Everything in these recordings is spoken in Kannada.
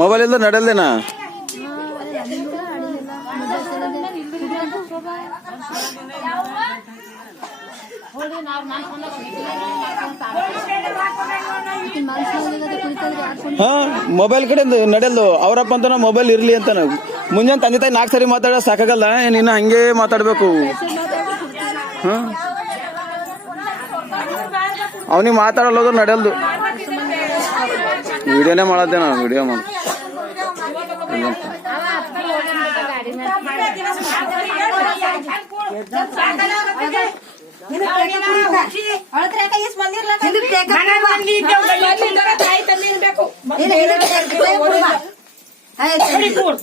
ಮೊಬೈಲ್ ಇಲ್ದ ನಡೆಯಲ್ದೇನಾ? ಹಾ, ಮೊಬೈಲ್ ಕಡೆ ನಡೆಯಲ್ದು. ಅವ್ರಪ್ಪ ಅಂತ ಮೊಬೈಲ್ ಇರ್ಲಿ ಅಂತ ಮುಂಜಾನೆ ತಂದೆ ತಾಯಿ 4 ಸರಿ ಮಾತಾಡ ಸಾಕಾಗಲ್ಲ, ನೀನು ಹಂಗೆ ಮಾತಾಡ್ಬೇಕು. ಹಾ, ಅವನಿಗೆ ಮಾತಾಡಲ್ಲೋದು ನಡೆಯಲ್ದು. ವಿಡಿಯೋನೇ ಮಾಡತ್ತೆ, ನಾನು ವಿಡಿಯೋ ಮಾಡ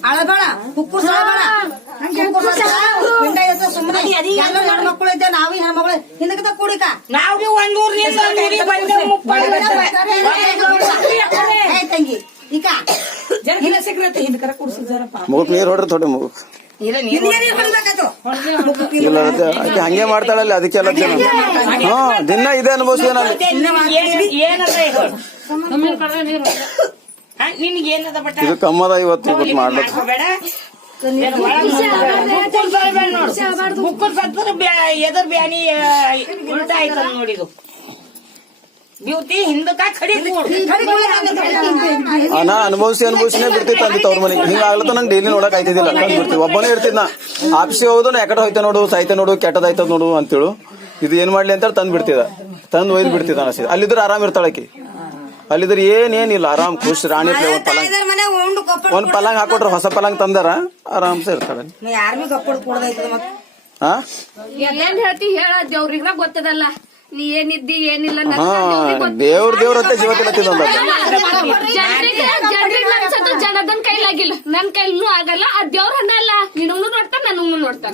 ಅಳಬೇಡ, ಸುಮ್ಮನೆ ಎಲ್ಲ ಹೆಣ್ಮಕ್ಳು ಇದ್ದೆ, ನಾವು ಹೆಣ್ಮಕ್ಳು ಹಿಂದಕ್ಕೆ ಕುಡಿಕ ನಾವು ತಂಗಿ ಈಗ ಮುಖಕ್ ನೀರ್ ಹೊಡ್ರಿ ಥೋಡೆ ಮುಖಕ್. ಇಲ್ಲ ಆಕೆ ಹಂಗೆ ಮಾಡ್ತಾಳಲ್ಲ, ಅದಕ್ಕೆಲ್ಲ ಹಾ ದಿನ ಇದೆ ಅನುಭವಿಸ್ದೇನಲ್ಲಿ. ಇದು ಕಮ್ಮದ ಇವತ್ತು ಮಾಡ್ಬೇಕು. ಎದರ್ ಬ್ಯಾನಿ ಉಲ್ಟಾ ಆಯ್ತ ನೋಡಿದು ಬ್ಯೂಟಿ ಹಿಂದಕ್ಕ ನಾ ಅನುಭವಿಸಿನೇ ಬಿಡ್ತಿತ್ತು ಅಂದಿತ್ತು ಅವ್ರ ಮನೆಗೆ. ಹಿಂಗ ಆಗ್ಲತ್ತ ನಂಗೆ ಡೈಲಿ ನೋಡಕ್ ಆಯ್ತಿದ್ದಿಲ್ಲ, ತಂದ್ ಬಿಡ್ತೀವಿ. ಒಬ್ಬನೇ ಇರ್ತಿದ್ ನಾ ಆಫೀಸಿಗೆ ಹೋಗೋದು, ನಾ ಯಾಕಡೆ ಹೋಯ್ತ ನೋಡು, ಸಾಯ್ತ ನೋಡು, ಕೆಟ್ಟದಾಯ್ತದ ನೋಡು ಅಂತೇಳು. ಇದು ಏನ್ ಮಾಡ್ಲಿ ಅಂತ ತಂದ್ ಬಿಡ್ತಿದ, ತಂದ್ ಒಯ್ದು ಬಿಡ್ತಿದ ಅನಿಸಿದ. ಅಲ್ಲಿದ್ರೆ ಆರಾಮ್ ಇರ್ತಾಳಕಿ, ಅಲ್ಲಿದ್ರೆ ಏನೇನಿಲ್ಲ, ಆರಾಮ್ ಖುಷ್ ರಾಣಿ. ಒಂದ್ ಪಲಂಗ್ ಹಾಕೊಟ್ರ, ಹೊಸ ಪಲಂಗ್ ತಂದಾರ, ಆರಾಮ್ಸೆ ಇರ್ತಾಳೆ. ಯಾರು ಗಪ್ಪಡ್ ಕೊಡದೈತದ ಮತ್ ಹಾ ಎಲ್ಲೇನ್ ಹೇಳ್ತಿ ಹೇಳ, ದೇವ್ರಿಗ ಗೊತ್ತದಲ್ಲ ನೀ ಏನಿದ್ದಿ ಏನಿಲ್ಲ. ದೇವ್ರ ಅಂತ ಜೀವ ತಿನ್ನತ್ತಿದ್ದ ಜನರಿಗೆ ಅನ್ಸತ್ತ ಜನದನ್ ಕೈಲಾಗಿಲ್ಲ, ನನ್ ಕೈಲೂ ಆಗಲ್ಲ. ಆ ದೇವ್ರ ಅನ್ನಲ್ಲ, ನಿನಗೂ ನೋಡ್ತಾನ, ನನಗೂ ನೋಡ್ತಾನ.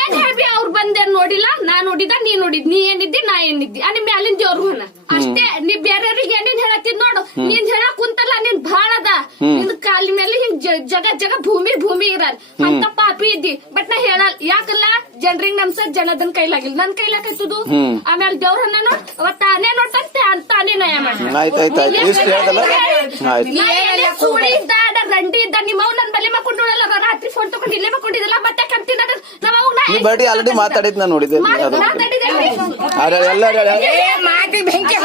ಏನ್ ಹೇಳ್ಬಿ, ಅವ್ರು ಬಂದೇನ್ ನೋಡಿಲ್ಲ, ನಾ ನೋಡಿದ, ನೀ ನೋಡಿದ್, ನೀ ಏನಿದ್ದಿ ನಾ ಏನಿದ್ದಿ, ನಿಮ್ ಮ್ಯಾಲಿನ ದೇವ್ರು ಹನ ಅಷ್ಟೇ. ನೀ ಬೇರೆಯವ್ರಿಗೆ ಏನೇನ್ ಹೇಳತ್ತಿದ್ ನೋಡು, ನೀನ್ ಹೇಳಕ್ ಕುಂತಲ್ಲ, ನೀನ್ ಭಾಳ ಅದ, ನಿನ್ ಕಾಲಿ ಮೇಲೆ ಹಿಂಗ್ ಜಗ ಭೂಮಿ ಇರಲ್ ಅಂತ ಪಾಪಿ ಇದ್ದಿ. ಬಟ್ ನಾ ಹೇಳಲ್, ಯಾಕಲ್ಲ ಜನರಿಗೆ ನಮ್ಸದ್ ಜನದನ್ ಕೈಲಾಗಿಲ್ಲ, ನನ್ ಕೈಲಾಕೈತದು. ಆಮೇಲೆ ದೇವ್ರ ನಾನು ಅವತ್ ತಾನೇ ನೋಡ್ತಾನೆ, ತಾನೇ ನಯ ಸೂಳಿ ಇದ್ದ, ರಂಡಿ ಇದ್ದ, ನಿಮ್ಮವ್ ನನ್ ಬಲೆ ಮಕ್ಕೊಂಡು ನೋಡಲ್ಲ, ರಾತ್ರಿ ಫೋನ್ ತಗೊಂಡು ಇಲ್ಲೇ ಮಕ್ಕೊಂಡಿದ್ದಲ್ಲ, ಮತ್ತೆ ಕರ್ತೀನಿ ಬಡಿ ಆಲ್ರೆಡಿ ಮಾತಾಡಿದ್ ನಾ ನೋಡಿದ್ದೆ. ಮಾತಿ ಬೆಂಕಿ